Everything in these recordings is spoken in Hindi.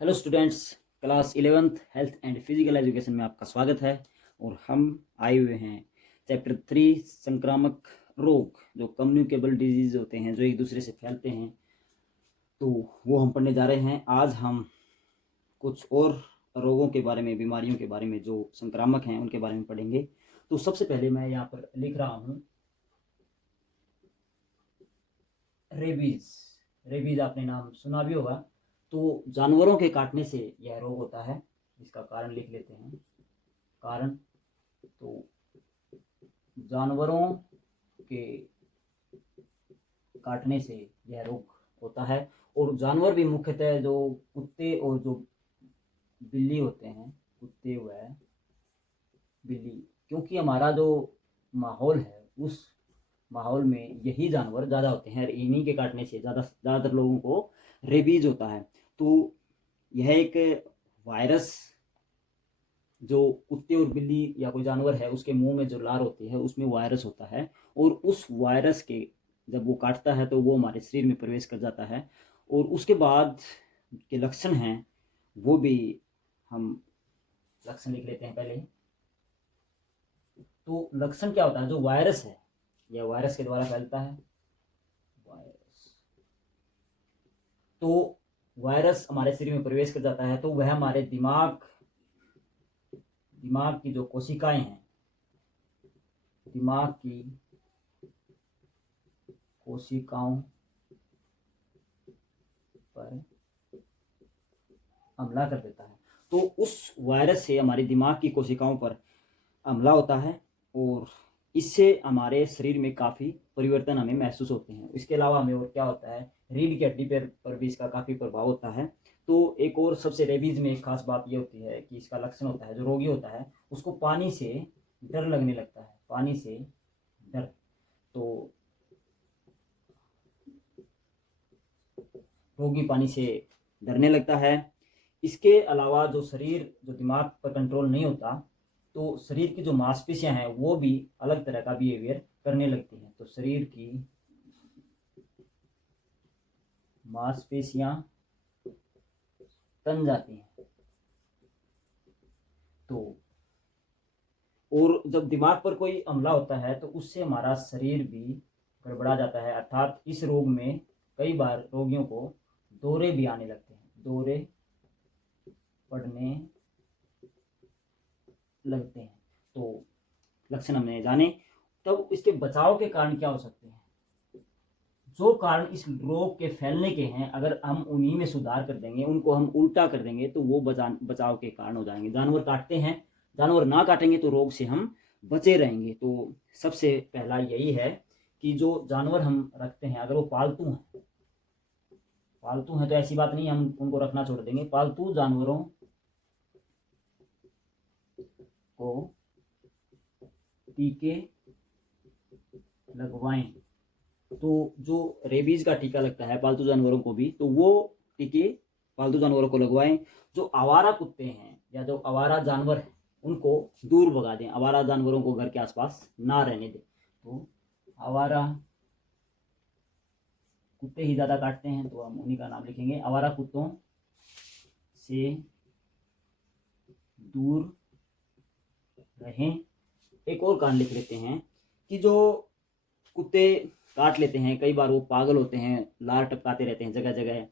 Hello students, class 11th health and physical education में आपका स्वागत है। और हम आए हुए हैं चैप्टर 3 संक्रामक रोग, जो कम्युनिकेबल डिजीज होते हैं, जो एक दूसरे से फैलते हैं, तो वो हम पढ़ने जा रहे हैं। आज हम कुछ और रोगों के बारे में, बीमारियों के बारे में जो संक्रामक हैं उनके बारे में पढ़ेंगे। तो सबसे पहले मैं यहाँ पर लिख रहा हूँ रेबीज। रेबीज आपने नाम सुना भी होगा। तो जानवरों के काटने से यह रोग होता है। इसका कारण लिख लेते हैं। कारण, तो जानवरों के काटने से यह रोग होता है। और जानवर भी मुख्यतः जो कुत्ते और जो बिल्ली होते हैं, कुत्ते व बिल्ली, क्योंकि हमारा जो माहौल है उस माहौल में यही जानवर ज़्यादा होते हैं और इन्हीं के काटने से ज़्यादातर लोगों को रेबीज होता है। तो यह एक वायरस, जो कुत्ते और बिल्ली या कोई जानवर है उसके मुंह में जो लार होती है उसमें वायरस होता है। और उस वायरस के जब वो काटता है तो वो हमारे शरीर में प्रवेश कर जाता है। और उसके बाद के लक्षण हैं वो भी हम लक्षण लिख लेते हैं पहले। तो लक्षण क्या होता है? जो वायरस है यह वायरस के द्वारा फैलता है। वायरस, तो वायरस हमारे शरीर में प्रवेश कर जाता है तो वह हमारे दिमाग की जो कोशिकाएं हैं, दिमाग की कोशिकाओं पर हमला कर देता है। तो उस वायरस से हमारे दिमाग की कोशिकाओं पर हमला होता है और इससे हमारे शरीर में काफ़ी परिवर्तन हमें महसूस होते हैं। इसके अलावा हमें और क्या होता है, रीढ़ की हड्डी पर भी इसका काफ़ी प्रभाव होता है। तो एक और सबसे रेबीज में एक खास बात ये होती है कि इसका लक्षण होता है, जो रोगी होता है उसको पानी से डर लगने लगता है। पानी से डर, तो रोगी पानी से डरने लगता है। इसके अलावा जो दिमाग पर कंट्रोल नहीं होता, तो शरीर की जो मांसपेशियां हैं वो भी अलग तरह का बिहेवियर करने लगती हैं। तो शरीर की मांसपेशियां तन जाती हैं। तो और जब दिमाग पर कोई हमला होता है तो उससे हमारा शरीर भी गड़बड़ा जाता है। अर्थात इस रोग में कई बार रोगियों को दौरे भी आने लगते हैं, दौरे पड़ने लगते हैं। तो लक्षण हमने जाने। तब इसके बचाव के कारण क्या हो सकते हैं? जो कारण इस रोग के फैलने के हैं, अगर हम उन्हीं में सुधार कर देंगे, उनको हम उल्टा कर देंगे, तो वो बचाव के कारण हो जाएंगे। जानवर काटते हैं, जानवर ना काटेंगे तो रोग से हम बचे रहेंगे। तो सबसे पहला यही है कि जो जानवर हम रखते हैं, अगर वो पालतू हैं तो ऐसी बात नहीं हम उनको रखना छोड़ देंगे। पालतू जानवरों को टीके लगवाएं। तो जो रेबीज का टीका लगता है पालतू जानवरों को भी, तो वो टीके पालतू जानवरों को लगवाएं। जो आवारा कुत्ते हैं या जो आवारा जानवर हैं उनको दूर भगा दें। आवारा जानवरों को घर के आसपास ना रहने दें। तो आवारा कुत्ते ही ज़्यादा काटते हैं तो हम उन्हीं का नाम लिखेंगे। आवारा कुत्तों से दूर रहें। एक और कारण लिख लेते हैं कि जो कुत्ते काट लेते हैं, कई बार वो पागल होते हैं, लार टपकाते रहते हैं जगह जगह,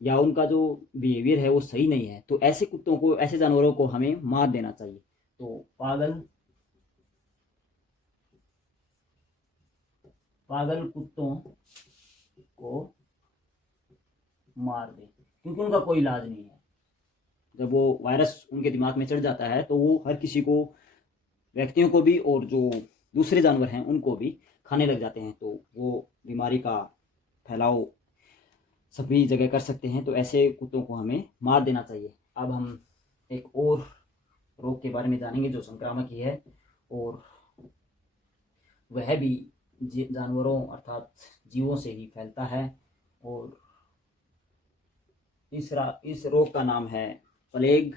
या उनका जो बिहेवियर है वो सही नहीं है, तो ऐसे कुत्तों को, ऐसे जानवरों को हमें मार देना चाहिए। तो पागल कुत्तों को मार दे, क्योंकि उनका कोई इलाज नहीं है। जब वो वायरस उनके दिमाग में चढ़ जाता है तो वो हर किसी को, व्यक्तियों को भी और जो दूसरे जानवर हैं उनको भी खाने लग जाते हैं। तो वो बीमारी का फैलाव सभी जगह कर सकते हैं। तो ऐसे कुत्तों को हमें मार देना चाहिए। अब हम एक और रोग के बारे में जानेंगे जो संक्रामक ही है, और वह भी जानवरों अर्थात जीवों से ही फैलता है। और इस रोग का नाम है प्लेग।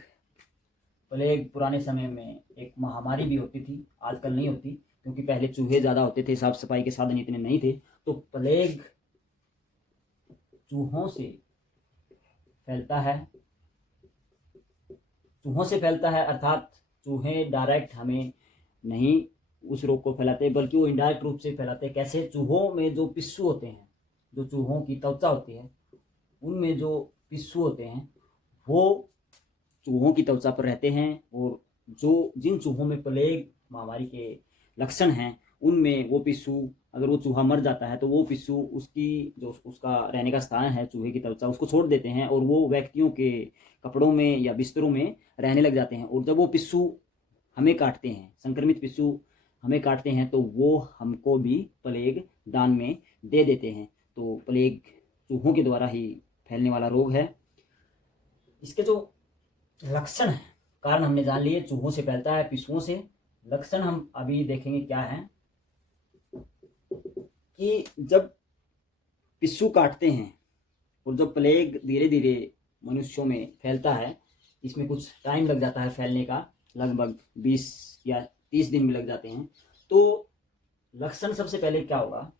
प्लेग पुराने समय में एक महामारी भी होती थी, आजकल नहीं होती क्योंकि पहले चूहे ज़्यादा होते थे, साफ सफाई के साधन इतने नहीं थे। तो प्लेग चूहों से फैलता है चूहों से फैलता है, अर्थात चूहे डायरेक्ट हमें नहीं उस रोग को फैलाते, बल्कि वो इनडायरेक्ट रूप से फैलाते हैं। कैसे? चूहों में जो पिस्सू होते हैं, जो चूहों की त्वचा होती है, उनमें जो पिस्सू होते हैं वो चूहों की त्वचा पर रहते हैं, और जो जिन चूहों में प्लेग महामारी के लक्षण हैं उनमें वो पिस्सू, अगर वो चूहा मर जाता है तो वो पिस्सू उसकी जो उसका रहने का स्थान है चूहे की त्वचा, उसको छोड़ देते हैं और वो व्यक्तियों के कपड़ों में या बिस्तरों में रहने लग जाते हैं। और जब वो पिस्सू हमें काटते हैं, संक्रमित पिस्सू हमें काटते हैं, तो वो हमको भी प्लेग दान में दे देते हैं। तो प्लेग चूहों के द्वारा ही फैलने वाला रोग है। इसके जो लक्षण है, कारण हमने जान लिए, चूहों से फैलता है, पिस्सुओं से। लक्षण हम अभी देखेंगे क्या है कि जब पिस्सू काटते हैं और जब प्लेग धीरे धीरे मनुष्यों में फैलता है, इसमें कुछ टाइम लग जाता है फैलने का, लगभग 20 या 30 दिन भी लग जाते हैं। तो लक्षण सबसे पहले क्या होगा,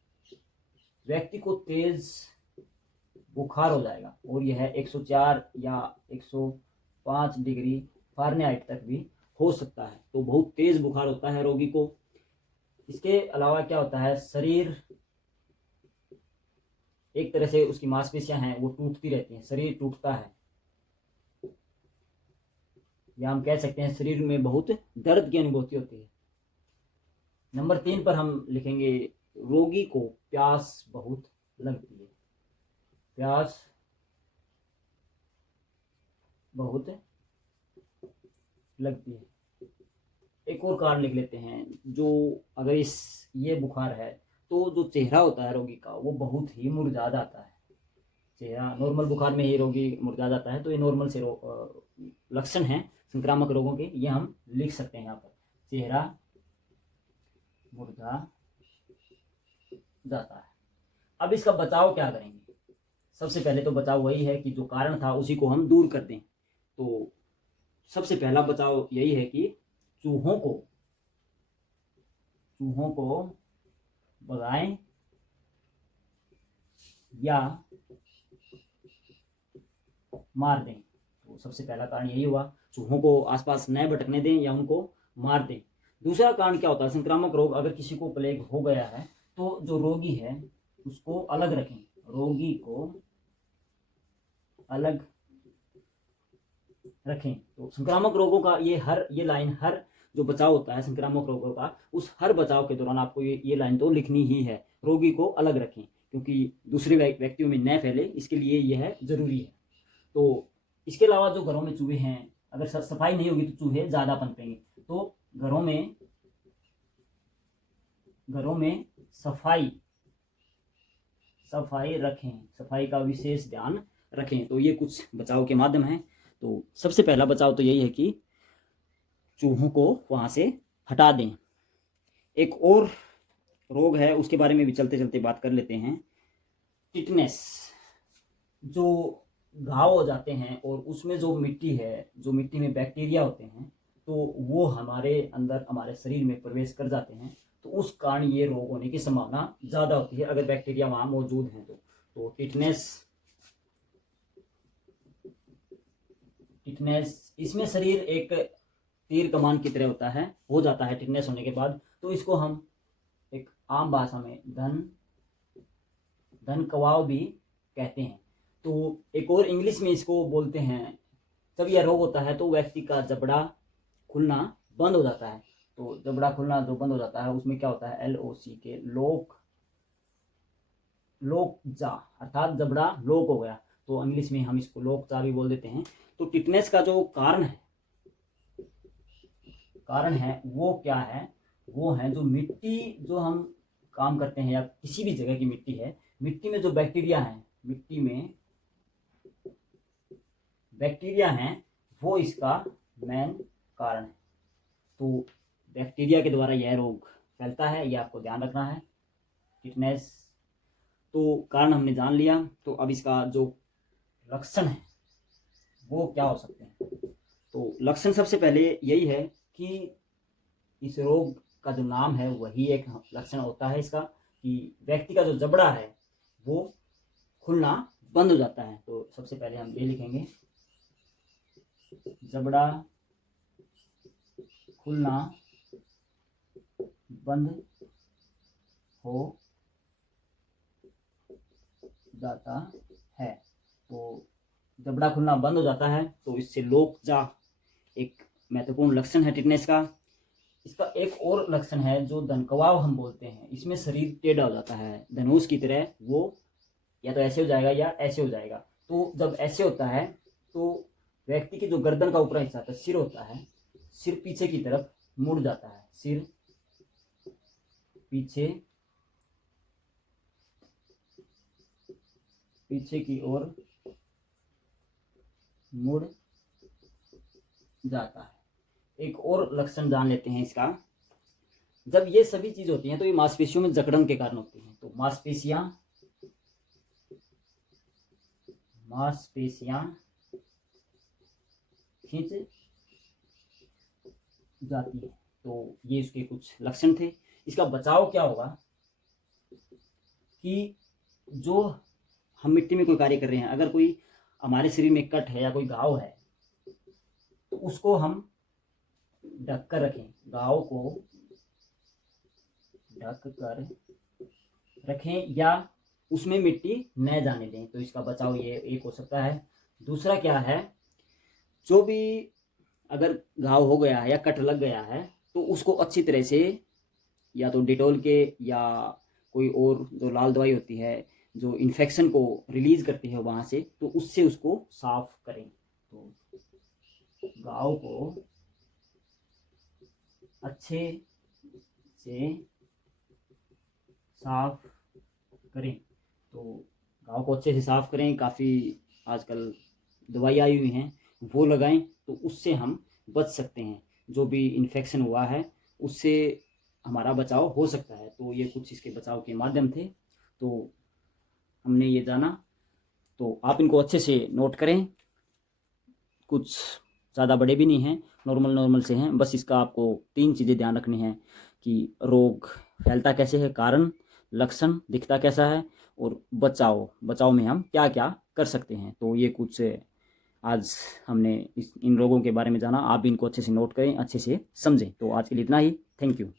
व्यक्ति को तेज बुखार हो जाएगा, और यह 104 या 105 डिग्री फ़ारेनहाइट तक भी हो सकता है। तो बहुत तेज बुखार होता है रोगी को। इसके अलावा क्या होता है, शरीर एक तरह से उसकी मांसपेशियां हैं वो टूटती रहती हैं, शरीर टूटता है, या हम कह सकते हैं शरीर में बहुत दर्द की अनुभूति होती है। नंबर 3 पर हम लिखेंगे, रोगी को प्यास बहुत लगती है, प्यास बहुत लगती है। एक और कारण लिख लेते हैं, जो अगर ये बुखार है तो जो चेहरा होता है रोगी का वो बहुत ही मुरझा जाता है। चेहरा नॉर्मल बुखार में ही रोगी मुरझा जाता है, तो ये नॉर्मल से लक्षण हैं संक्रामक रोगों के, ये हम लिख सकते हैं यहाँ पर, चेहरा मुरझा जाता है। अब इसका बचाव क्या करेंगे? सबसे पहले तो बचाव वही है कि जो कारण था उसी को हम दूर कर दें। तो सबसे पहला बचाव यही है कि चूहों को भगाएं या मार दें। तो सबसे पहला कारण यही हुआ, चूहों को आसपास न भटकने दें या उनको मार दें। दूसरा कारण क्या होता है, संक्रामक रोग, अगर किसी को प्लेग हो गया है तो जो रोगी है उसको अलग रखें, रोगी को अलग रखें। तो संक्रामक रोगों का ये लाइन, हर जो बचाव होता है संक्रामक रोगों का, उस हर बचाव के दौरान आपको ये लाइन तो लिखनी ही है, रोगी को अलग रखें, क्योंकि दूसरे व्यक्तियों में न फैले, इसके लिए यह जरूरी है। तो इसके अलावा जो घरों में चूहे हैं, अगर सफाई नहीं होगी तो चूहे ज़्यादा पनपेंगे। तो घरों में सफाई रखें, सफाई का विशेष ध्यान रखें। तो ये कुछ बचाव के माध्यम हैं। तो सबसे पहला बचाव तो यही है कि चूहों को वहाँ से हटा दें। एक और रोग है, उसके बारे में भी चलते चलते बात कर लेते हैं, टिटनेस। जो घाव हो जाते हैं और उसमें जो मिट्टी है, जो मिट्टी में बैक्टीरिया होते हैं, तो वो हमारे अंदर, हमारे शरीर में प्रवेश कर जाते हैं, तो उस कारण ये रोग होने की संभावना ज़्यादा होती है अगर बैक्टीरिया वहाँ मौजूद हैं। तो टिटनेस, इसमें शरीर एक तीर कमान की तरह होता है, हो जाता है टिटनेस होने के बाद। तो इसको हम एक आम भाषा में धन कवाव भी कहते हैं। तो एक और इंग्लिश में इसको बोलते हैं, जब यह रोग होता है तो व्यक्ति का जबड़ा खुलना बंद हो जाता है। तो जबड़ा खुलना जो बंद हो जाता है उसमें क्या होता है, LOCK, लोक जा, अर्थात जबड़ा लोक हो गया। तो इंग्लिश में हम इसको लोक जा भी बोल देते हैं। तो टिटनेस का जो कारण है वो क्या है, वो है जो मिट्टी, जो हम काम करते हैं या किसी भी जगह की मिट्टी है, मिट्टी में जो बैक्टीरिया हैं, वो इसका मेन कारण है। तो बैक्टीरिया के द्वारा यह रोग फैलता है, यह आपको ध्यान रखना है। टिटनेस तो कारण हमने जान लिया। तो अब इसका जो लक्षण है वो क्या हो सकते हैं। तो लक्षण सबसे पहले यही है कि इस रोग का जो नाम है वही एक लक्षण होता है इसका, कि व्यक्ति का जो जबड़ा है वो खुलना बंद हो जाता है। तो सबसे पहले हम ये लिखेंगे, जबड़ा खुलना बंद हो जाता है। तो जबड़ा खुलना बंद हो जाता है तो इससे लोकजा एक महत्वपूर्ण लक्षण है टिटनेस का। इसका एक और लक्षण है जो धनकवाव हम बोलते हैं, इसमें शरीर टेढ़ा हो जाता है धनुष की तरह, वो या तो ऐसे हो जाएगा या ऐसे हो जाएगा। तो जब ऐसे होता है तो व्यक्ति की जो गर्दन का ऊपरी हिस्सा सिर होता है, सिर पीछे की तरफ मुड़ जाता है, सिर पीछे की ओर मुड़ जाता है। एक और लक्षण जान लेते हैं इसका। जब ये सभी चीज होती हैं तो ये मांसपेशियों में जकड़न के कारण होती हैं। तो मांसपेशियां खींच जाती है। तो ये इसके कुछ लक्षण थे। इसका बचाव क्या होगा कि जो हम मिट्टी में कोई कार्य कर रहे हैं, अगर कोई हमारे शरीर में कट है या कोई घाव है तो उसको हम ढक कर रखें, घाव को ढक कर रखें या उसमें मिट्टी न जाने दें। तो इसका बचाव ये एक हो सकता है। दूसरा क्या है, जो भी अगर घाव हो गया है या कट लग गया है तो उसको अच्छी तरह से या तो डेटॉल के या कोई और जो लाल दवाई होती है जो इन्फेक्शन को रिलीज करती है वहाँ से, तो उससे उसको साफ करें। तो घाव को अच्छे से साफ करें। तो घाव को अच्छे से साफ करें। काफ़ी आजकल दवाई आई हुई हैं वो लगाएं, तो उससे हम बच सकते हैं। जो भी इन्फेक्शन हुआ है उससे हमारा बचाव हो सकता है। तो ये कुछ इसके बचाव के माध्यम थे, तो हमने ये जाना। तो आप इनको अच्छे से नोट करें। कुछ ज़्यादा बड़े भी नहीं हैं, नॉर्मल से हैं। बस इसका आपको 3 चीज़ें ध्यान रखनी है कि रोग फैलता कैसे है, कारण, लक्षण दिखता कैसा है, और बचाव में हम क्या क्या कर सकते हैं। तो ये कुछ आज हमने इन रोगों के बारे में जाना। आप इनको अच्छे से नोट करें, अच्छे से समझें। तो आज के लिए इतना ही। Thank you.